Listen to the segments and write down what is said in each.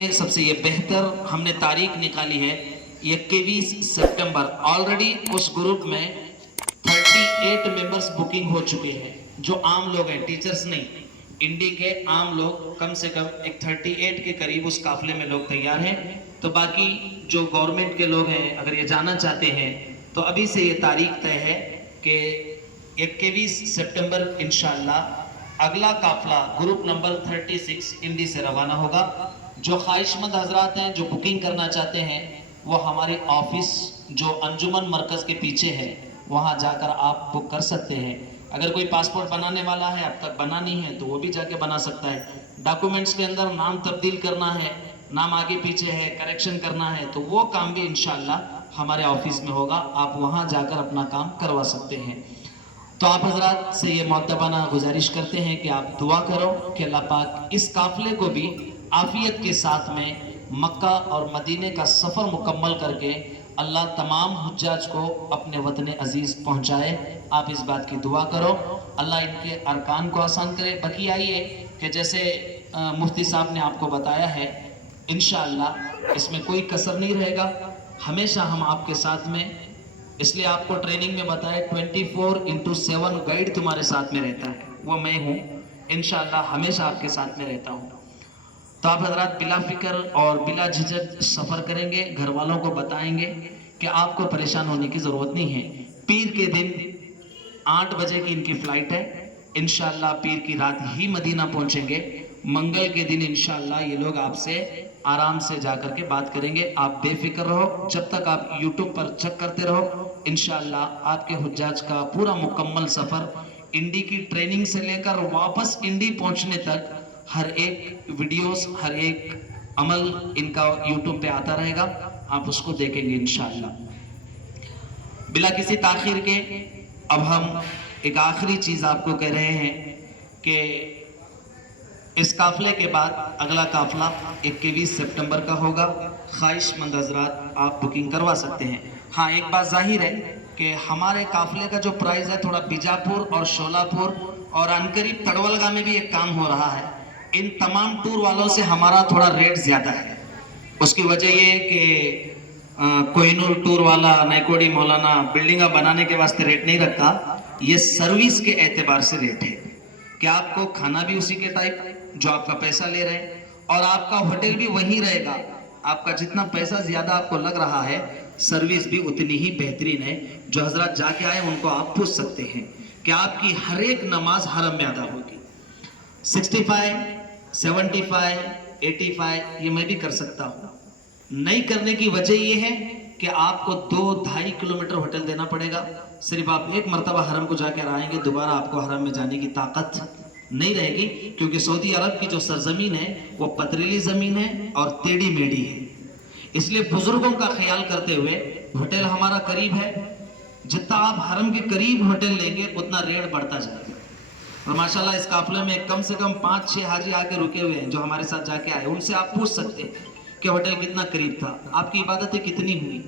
سب سے یہ بہتر ہم نے تاریخ نکالی ہے 21 سپٹمبر. آلریڈی اس گروپ میں 38 ممبرز بکنگ ہو چکے ہیں جو عام لوگ ہیں, ٹیچرز نہیں, انڈی کے عام لوگ کم سے کم ایک 38 کے قریب اس قافلے میں لوگ تیار ہیں. تو باقی جو گورنمنٹ کے لوگ ہیں اگر یہ جانا چاہتے ہیں تو ابھی سے یہ تاریخ طے ہے کہ 21 سپٹمبر انشاءاللہ اگلا قافلہ گروپ نمبر 36 انڈی سے روانہ ہوگا. جو خواہش مند حضرات ہیں جو بکنگ کرنا چاہتے ہیں وہ ہمارے آفس جو انجمن مرکز کے پیچھے ہے وہاں جا کر آپ بک کر سکتے ہیں. اگر کوئی پاسپورٹ بنانے والا ہے اب تک بنا نہیں ہے تو وہ بھی جا کے بنا سکتا ہے. ڈاکومنٹس کے اندر نام تبدیل کرنا ہے, نام آگے پیچھے ہے, کریکشن کرنا ہے تو وہ کام بھی انشاءاللہ ہمارے آفس میں ہوگا, آپ وہاں جا کر اپنا کام کروا سکتے ہیں. تو آپ حضرات سے یہ مؤدبانہ گزارش کرتے ہیں کہ آپ دعا کرو کہ اللہ پاک اس قافلے کو بھی عافیت کے ساتھ میں مکہ اور مدینے کا سفر مکمل کر کے اللہ تمام حجاج کو اپنے وطن عزیز پہنچائے. آپ اس بات کی دعا کرو, اللہ ان کے ارکان کو آسان کرے. باقی آئیے کہ جیسے مفتی صاحب نے آپ کو بتایا ہے انشاءاللہ اس میں کوئی کسر نہیں رہے گا, ہمیشہ ہم آپ کے ساتھ میں, اس لیے آپ کو ٹریننگ میں بتائے 24/7 گائیڈ تمہارے ساتھ میں رہتا ہے, وہ میں ہوں انشاءاللہ, ہمیشہ آپ کے ساتھ میں رہتا ہوں. تو آپ حضرات بلا فکر اور بلا جھجک سفر کریں گے, گھر والوں کو بتائیں گے کہ آپ کو پریشان ہونے کی ضرورت نہیں ہے. پیر کے دن 8 بجے کی ان کی فلائٹ ہے, انشاءاللہ پیر کی رات ہی مدینہ پہنچیں گے. منگل کے دن انشاءاللہ یہ لوگ آپ سے آرام سے جا کر کے بات کریں گے. آپ بے فکر رہو, جب تک آپ یوٹیوب پر چیک کرتے رہو انشاءاللہ آپ کے حجاج کا پورا مکمل سفر انڈی کی ٹریننگ سے لے کر واپس انڈی پہنچنے تک ہر ایک ویڈیوز, ہر ایک عمل ان کا یوٹیوب پہ آتا رہے گا, آپ اس کو دیکھیں گے انشاءاللہ. بلا کسی تاخیر کے اب ہم ایک آخری چیز آپ کو کہہ رہے ہیں کہ اس قافلے کے بعد اگلا قافلہ 21 سپٹمبر کا ہوگا. خواہش مند حضرات آپ بکنگ کروا سکتے ہیں. ہاں ایک بات ظاہر ہے کہ ہمارے قافلے کا جو پرائز ہے تھوڑا بیجاپور اور شولاپور اور عنقریب تڑولگا میں بھی ایک کام ہو رہا ہے, ان تمام ٹور والوں سے ہمارا تھوڑا ریٹ زیادہ ہے. اس کی وجہ یہ کہ کوہ نور ٹور والا نائکوڈی مولانا بلڈنگاں بنانے کے واسطے ریٹ نہیں رکھتا, یہ سروس کے اعتبار سے ریٹ ہے کہ آپ کو کھانا بھی اسی کے ٹائپ جو آپ کا پیسہ لے رہے ہیں اور آپ کا ہوٹل بھی وہی رہے گا. آپ کا جتنا پیسہ زیادہ آپ کو لگ رہا ہے سروس بھی اتنی ہی بہترین ہے. جو حضرات جا کے آئے ان کو آپ پوچھ سکتے ہیں کہ آپ کی ہر ایک نماز حرم میں ادا ہوگی. 65 75 85 یہ میں بھی کر سکتا ہوں. نہیں کرنے کی وجہ یہ ہے کہ آپ کو 2-2.5 کلومیٹر ہوٹل دینا پڑے گا. صرف آپ ایک مرتبہ حرم کو جا کے آئیں گے, دوبارہ آپ کو حرم میں جانے کی طاقت نہیں رہے گی, کیونکہ سعودی عرب کی جو سرزمین ہے وہ پتریلی زمین ہے اور ٹیڑھی میڑھی ہے. اس لیے بزرگوں کا خیال کرتے ہوئے ہوٹل ہمارا قریب ہے, جتنا آپ حرم کے قریب ہوٹل لیں گے اتنا ریٹ بڑھتا جائے گا. اور ماشاءاللہ اس قافلے میں کم سے کم 5-6 حاجی آ کے رکے ہوئے ہیں جو ہمارے ساتھ جا کے آئے, ان سے آپ پوچھ سکتے ہیں کہ ہوٹل کتنا قریب تھا, آپ کی عبادتیں کتنی ہوئی.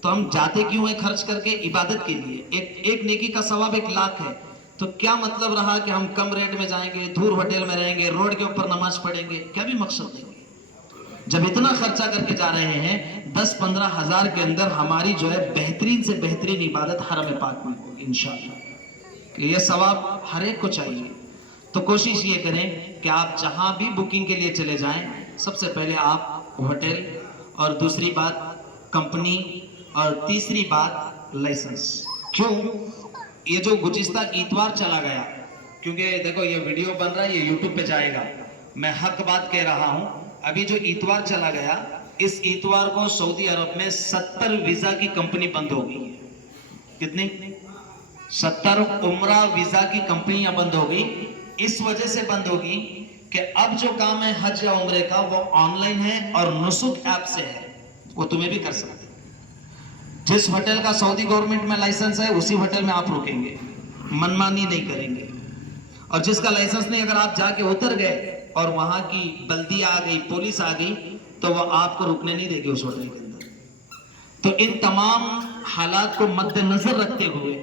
تو ہم جاتے کیوں ہیں خرچ کر کے؟ عبادت کے لیے. ایک نیکی کا ثواب 1 لاکھ ہے. تو کیا مطلب رہا کہ ہم کم ریٹ میں جائیں گے, دور ہوٹل میں رہیں گے, روڈ کے اوپر نماز پڑھیں گے, کیا بھی مقصد نہیں. جب اتنا خرچہ کر کے جا رہے ہیں 10-15 ہزار کے اندر ہماری جو ہے بہترین سے بہترین عبادت حرم پاک میں ہوگی انشاءاللہ, کہ یہ ثواب ہر ایک کو چاہیے. تو کوشش یہ کریں کہ آپ جہاں بھی بکنگ کے لیے چلے جائیں سب سے پہلے آپ ہوٹل, اور دوسری بات کمپنی, اور تیسری بات لائسنس. کیوں؟ یہ جو گزشتہ اتوار چلا گیا, کیونکہ دیکھو یہ ویڈیو بن رہا ہے, یہ یوٹیوب پہ جائے گا, میں حق بات کہہ رہا ہوں. ابھی جو اتوار چلا گیا اس اتوار کو سعودی عرب میں 70 ویزا کی کمپنی بند ہو گئی. کتنی؟ 70 عمرہ ویزا کی کمپنیاں بند ہو گئی. اس وجہ سے بند ہوگی کہ اب جو کام ہے حج یا عمرے کا وہ آن لائن ہے اور نسک ایپ سے ہے, وہ تمہیں بھی کر سکتے. جس ہوٹل کا سعودی گورنمنٹ میں لائسنس ہے اسی ہوٹل میں آپ رکیں گے, منمانی نہیں کریں گے. اور جس کا لائسنس نہیں, اگر آپ جا کے اتر گئے اور وہاں کی بلدیہ آ گئی, پولیس آ گئی, تو وہ آپ کو رکنے نہیں دے گی اس ہوٹل کے اندر. تو ان تمام حالات کو مد نظر رکھتے ہوئے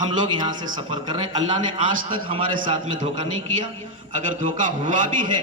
ہم لوگ یہاں سے سفر کر رہے ہیں. اللہ نے آج تک ہمارے ساتھ میں دھوکہ نہیں کیا. اگر دھوکہ ہوا بھی ہے